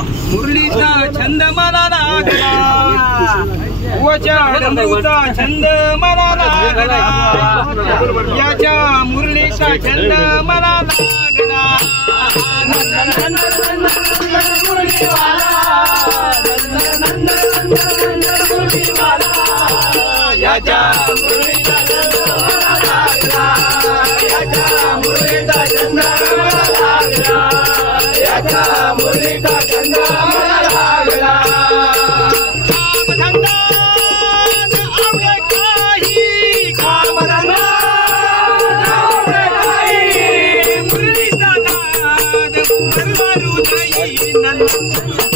मुरलीचा छंद मला लागला वच्या डमरूचा छंद मला लागला याच्या मुरलीचा छंद मला लागला याच्या मुरलीचा छंद मला लागला याच्या मुरलीचा छंद मला लागला याच्या मुरलीचा छंद मला लागला मुरलीचा नाद